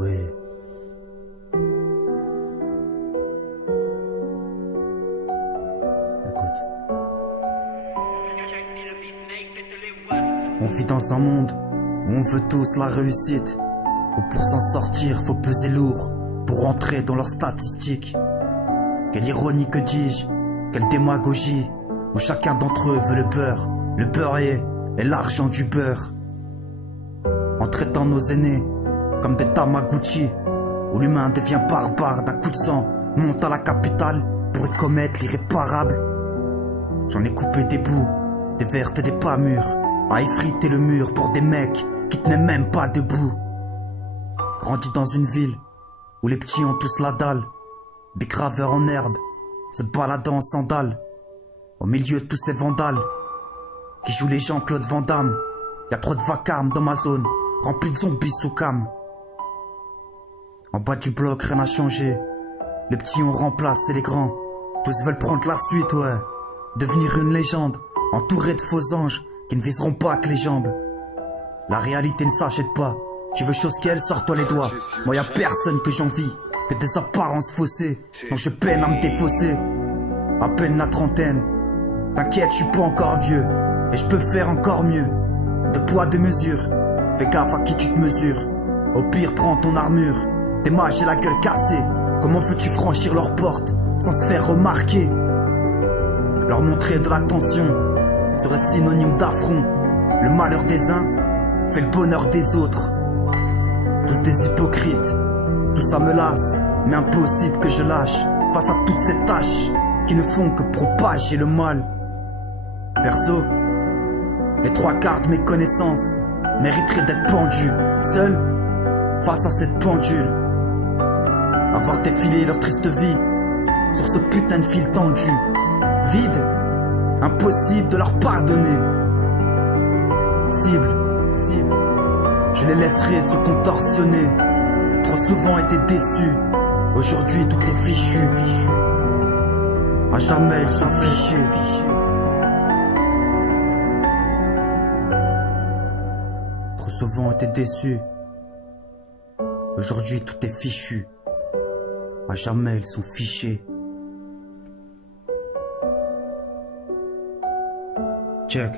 Oui. Écoute. On vit dans un monde où on veut tous la réussite, où pour s'en sortir faut peser lourd pour rentrer dans leurs statistiques. Quelle ironie, que dis-je, quelle démagogie, où chacun d'entre eux veut le beurrier et l'argent du beurre. En traitant nos aînés comme des Tamagotchi, où l'humain devient barbare d'un coup de sang, monte à la capitale pour y commettre l'irréparable. J'en ai coupé des bouts, des vertes et des pas mûres, à effriter le mur pour des mecs qui tenaient même pas debout. Grandi dans une ville où les petits ont tous la dalle, bicraveurs en herbe, se baladant en sandales, au milieu de tous ces vandales qui jouent les Jean-Claude Van Damme. Y'a trop de vacarme dans ma zone, remplie de zombies sous cam. En bas du bloc, rien n'a changé. Les petits ont remplacé les grands. Tous veulent prendre la suite, ouais. Devenir une légende, entouré de faux anges qui ne viseront pas que les jambes. La réalité ne s'achète pas. Tu veux chose qu'elle, sors-toi les doigts. Moi y'a personne que j'envie, que des apparences faussées, dont je peine à me défausser. À peine la trentaine. T'inquiète, je suis pas encore vieux, et je peux faire encore mieux. De poids, de mesure, fais gaffe à qui tu te mesures. Au pire, prends ton armure. Des mages et la gueule cassée, comment veux-tu franchir leurs portes sans se faire remarquer? Leur montrer de l'attention serait synonyme d'affront. Le malheur des uns fait le bonheur des autres. Tous des hypocrites, tout ça me lasse, mais impossible que je lâche face à toutes ces tâches qui ne font que propager le mal. Perso, les trois quarts de mes connaissances mériteraient d'être pendus, seuls face à cette pendule. Avoir défilé leur triste vie sur ce putain de fil tendu, vide, impossible de leur pardonner. Cible, je les laisserai se contorsionner. Trop souvent été déçus, aujourd'hui tout est fichu. À jamais ils sont fichés. Trop souvent été déçus, aujourd'hui tout est fichu. À jamais ils sont fichés. Check.